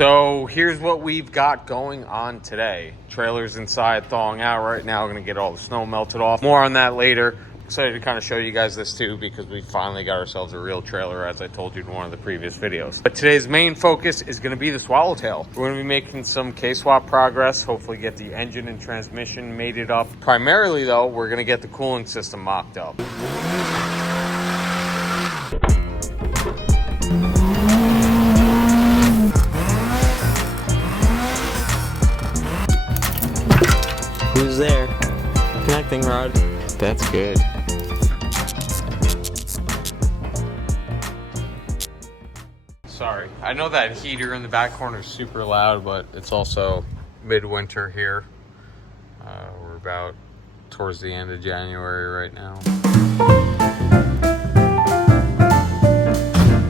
So here's what we've got going on today. Trailer's inside thawing out right now. We're gonna get all the snow melted off. More on that later. Excited to kind of show you guys this too, because we finally got ourselves a real trailer, as I told you in one of the previous videos. But today's main focus is going to be the swallowtail. We're going to be making some K-swap progress, hopefully get the engine and transmission mated up. Primarily though, we're going to get the cooling system mocked up. Who's there? Connecting rod. That's good. Sorry, I know that heater in the back corner is super loud, but it's also midwinter here. We're about towards the end of January right now.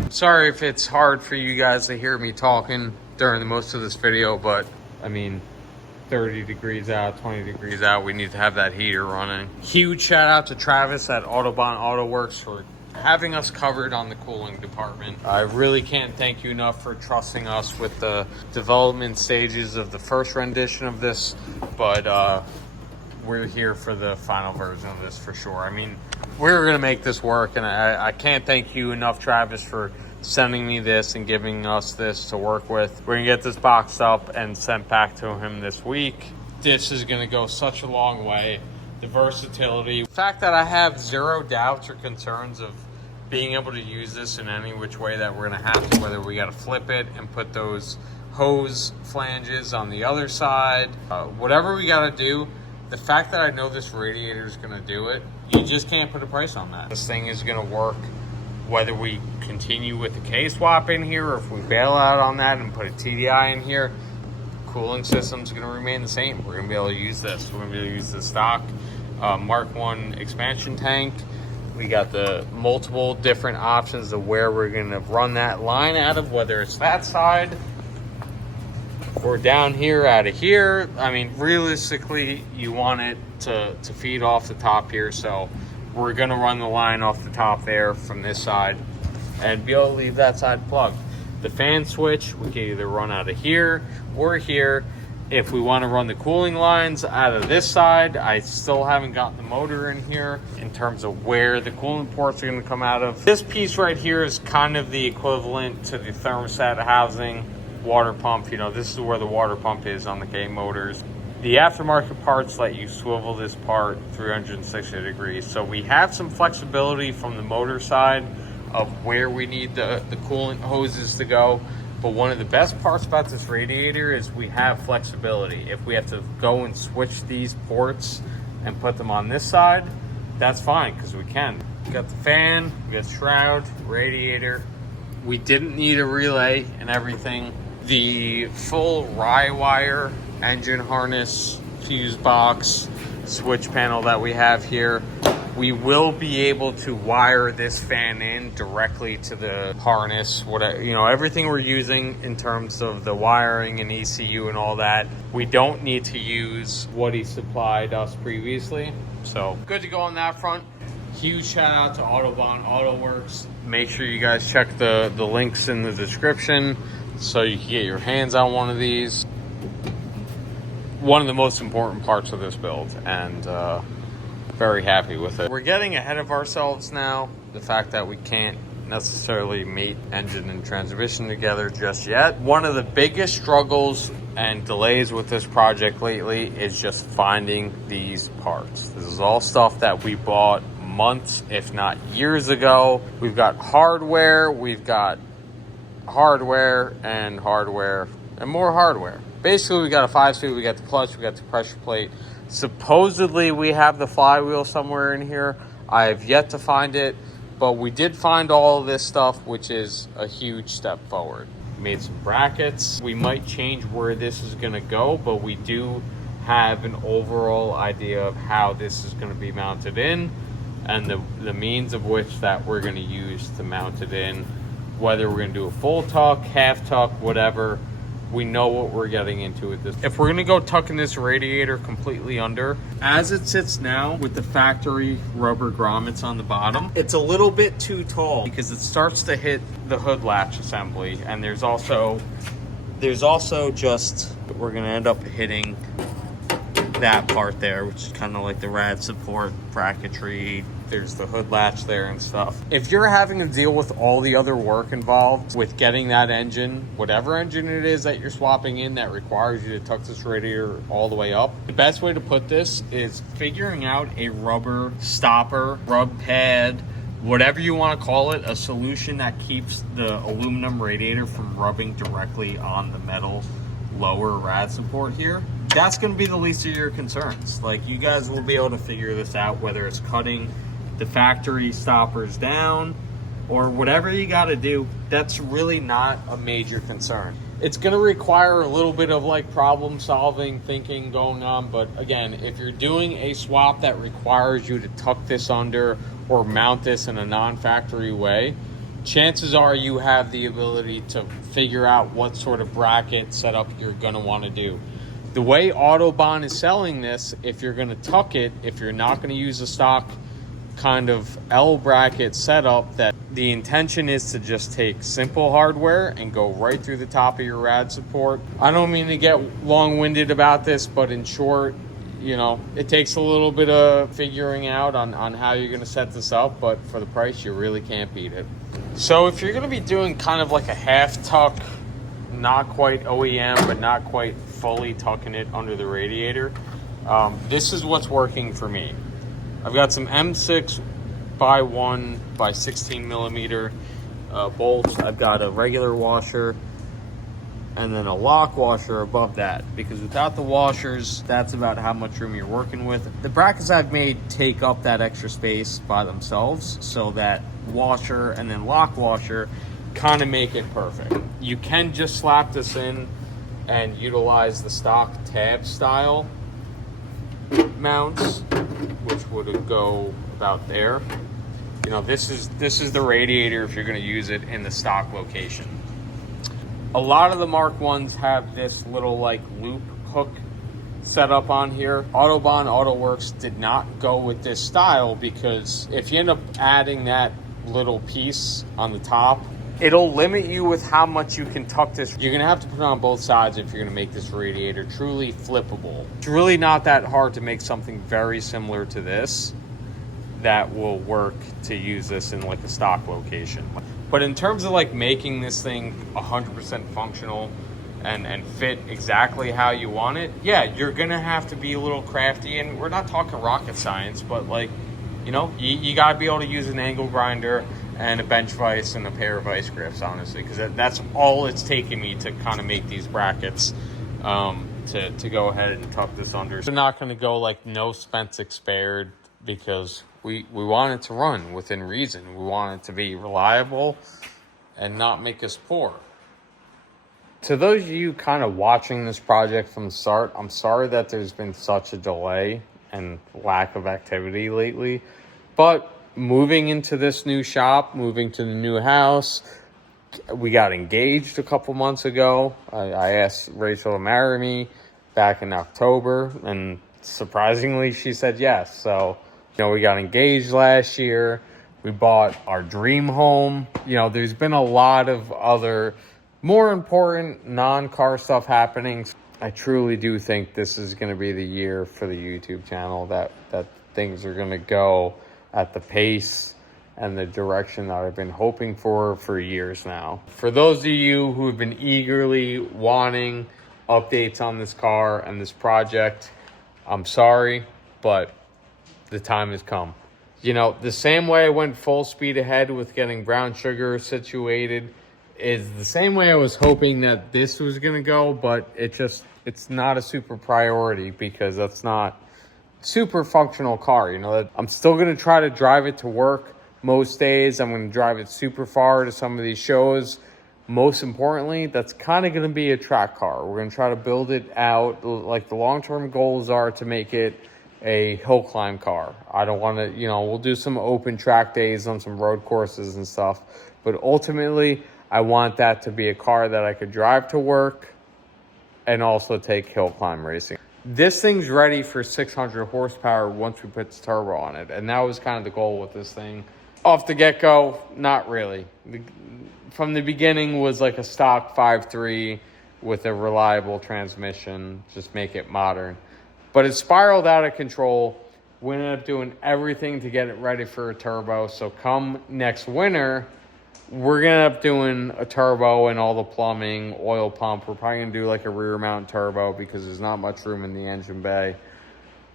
Sorry if it's hard for you guys to hear me talking during most of this video, but I mean, 30 degrees out, 20 degrees out, we need to have that heater running. Huge shout out to Travis at autoworx for having us covered on the cooling department. I really can't thank you enough for trusting us with the development stages of the first rendition of this, but we're here for the final version of this for sure. I mean, we're gonna make this work, and I can't thank you enough, Travis, for sending me this and giving us this to work with. We're gonna get this boxed up and sent back to him this week. This is gonna go such a long way. The versatility, the fact that I have zero doubts or concerns of being able to use this in any which way that we're gonna have to, whether we gotta flip it and put those hose flanges on the other side, whatever we gotta do, the fact that I know this radiator is gonna do it, you just can't put a price on that. This thing is gonna work whether we continue with the K-swap in here or if we bail out on that and put a TDI in here. Cooling system's gonna remain the same. We're gonna be able to use this. We're gonna be able to use the stock Mark 1 expansion tank. We got the multiple different options of where we're gonna run that line out of, whether it's that side or down here out of here. I mean, realistically, you want it to feed off the top here, so we're gonna run the line off the top there from this side and be able to leave that side plugged. The fan switch, we can either run out of here or here. If we want to run the cooling lines out of this side, I still haven't got the motor in here in terms of where the cooling ports are going to come out of. This piece right here is kind of the equivalent to the thermostat housing, water pump. You know, this is where the water pump is on the K motors. The aftermarket parts let you swivel this part 360 degrees. So we have some flexibility from the motor side of where we need the coolant hoses to go. But one of the best parts about this radiator is we have flexibility. If we have to go and switch these ports and put them on this side, that's fine, because we can. We got the fan, we got shroud, radiator. We didn't need a relay and everything. The full rye wire engine harness, fuse box, switch panel that we have here, we will be able to wire this fan in directly to the harness, whatever, you know, everything we're using in terms of the wiring and ECU and all that. We don't need to use what he supplied us previously. So good to go on that front. Huge shout out to autoworx. Make sure you guys check the links in the description so you can get your hands on one of these. One of the most important parts of this build, and very happy with it. We're getting ahead of ourselves now. The fact that we can't necessarily mate engine and transmission together just yet. One of the biggest struggles and delays with this project lately is just finding these parts. This is all stuff that we bought months, if not years ago. We've got hardware, we've got hardware and hardware and more hardware. Basically, we got a 5-speed, we got the clutch, we got the pressure plate. Supposedly, we have the flywheel somewhere in here. I have yet to find it, but we did find all of this stuff, which is a huge step forward. We made some brackets. We might change where this is gonna go, but we do have an overall idea of how this is gonna be mounted in and the means of which that we're gonna use to mount it in. Whether we're gonna do a full tuck, half tuck, whatever, we know what we're getting into with this. If we're gonna go tucking this radiator completely under, as it sits now with the factory rubber grommets on the bottom, it's a little bit too tall because it starts to hit the hood latch assembly, and there's also There's also just, we're gonna end up hitting that part there, which is kind of like the rad support bracketry. There's the hood latch there and stuff. If you're having to deal with all the other work involved with getting that engine, whatever engine it is that you're swapping in that requires you to tuck this radiator all the way up, the best way to put this is figuring out a rubber stopper, rub pad, whatever you want to call it, a solution that keeps the aluminum radiator from rubbing directly on the metal lower rad support here. That's going to be the least of your concerns. Like, you guys will be able to figure this out, whether it's cutting the factory stoppers down or whatever you got to do. That's really not a major concern. It's going to require a little bit of like problem solving, thinking going on. But again, if you're doing a swap that requires you to tuck this under or mount this in a non-factory way, chances are you have the ability to figure out what sort of bracket setup you're going to want to do. The way Autobahn is selling this, if you're going to tuck it, if you're not going to use a stock kind of L bracket setup, that the intention is to just take simple hardware and go right through the top of your rad support. I don't mean to get long-winded about this, but in short, you know, it takes a little bit of figuring out on how you're going to set this up, but for the price, you really can't beat it. So if you're going to be doing kind of like a half tuck, not quite OEM, but not quite fully tucking it under the radiator, this is what's working for me. I've got some M6 by 1 by 16 millimeter bolts. I've got a regular washer and then a lock washer above that, because without the washers, that's about how much room you're working with. The brackets I've made take up that extra space by themselves, so that washer and then lock washer kind of make it perfect. You can just slap this in and utilize the stock tab style mounts, which would go about there. You know, this is the radiator if you're going to use it in the stock location. A lot of the Mark 1s have this little like loop hook set up on here. Autobahn, autoworx did not go with this style, because if you end up adding that little piece on the top, it'll limit you with how much you can tuck this. You're gonna have to put it on both sides if you're gonna make this radiator truly flippable. It's really not that hard to make something very similar to this that will work to use this in like a stock location. But in terms of like making this thing 100% functional and fit exactly how you want it, yeah, you're gonna have to be a little crafty. And we're not talking rocket science, but like, you know, you gotta be able to use an angle grinder and a bench vise and a pair of vice grips, honestly, because that's all it's taken me to kind of make these brackets, to go ahead and tuck this under. We're not going to go like no spence spared, because we want it to run within reason. We want it to be reliable and not make us poor. To those of you kind of watching this project from the start, I'm sorry that there's been such a delay and lack of activity lately, but moving into this new shop, moving to the new house, we got engaged a couple months ago. I asked Rachel to marry me back in October, and surprisingly she said yes. So, you know, we got engaged last year. We bought our dream home. You know, there's been a lot of other more important non-car stuff happening. I truly do think this is going to be the year for the YouTube channel, that things are going to go at the pace and the direction that I've been hoping for years now. For those of you who have been eagerly wanting updates on this car and this project, I'm sorry, but the time has come. You know, the same way I went full speed ahead with getting brown sugar situated is the same way I was hoping that this was going to go, but it's not a super priority, because that's not super functional car. You know, I'm still going to try to drive it to work most days. I'm going to drive it super far to some of these shows. Most importantly, that's kind of going to be a track car. We're going to try to build it out. Like, the long-term goals are to make it a hill climb car. I don't want to, you know, we'll do some open track days on some road courses and stuff, but ultimately I want that to be a car that I could drive to work and also take hill climb racing. This thing's ready for 600 horsepower once we put the turbo on it. And that was kind of the goal with this thing. Off the get-go, not really. From the beginning was like a stock 5.3 with a reliable transmission, just make it modern. But it spiraled out of control. We ended up doing everything to get it ready for a turbo. So come next winter, we're gonna end up doing a turbo and all the plumbing, oil pump. We're probably gonna do like a rear mount turbo because there's not much room in the engine bay.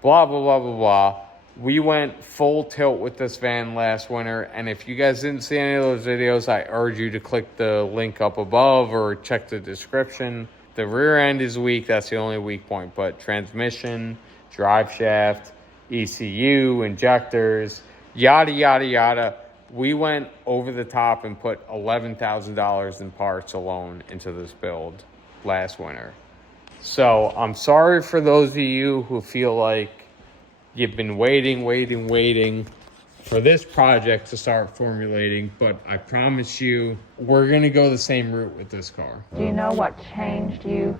Blah, blah, blah, blah, blah. We went full tilt with this van last winter, and if you guys didn't see any of those videos, I urge you to click the link up above or check the description. The rear end is weak, that's the only weak point, but transmission, drive shaft, ECU, injectors, yada, yada, yada. We went over the top and put $11,000 in parts alone into this build last winter. So I'm sorry for those of you who feel like you've been waiting for this project to start formulating, but I promise you, we're gonna go the same route with this car. Do you know what changed you